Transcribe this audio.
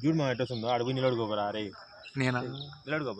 చూడు మా ఎట్ట వస్తుందో అడుగు నిలడుకోబరా రే నేనా నిలడుకో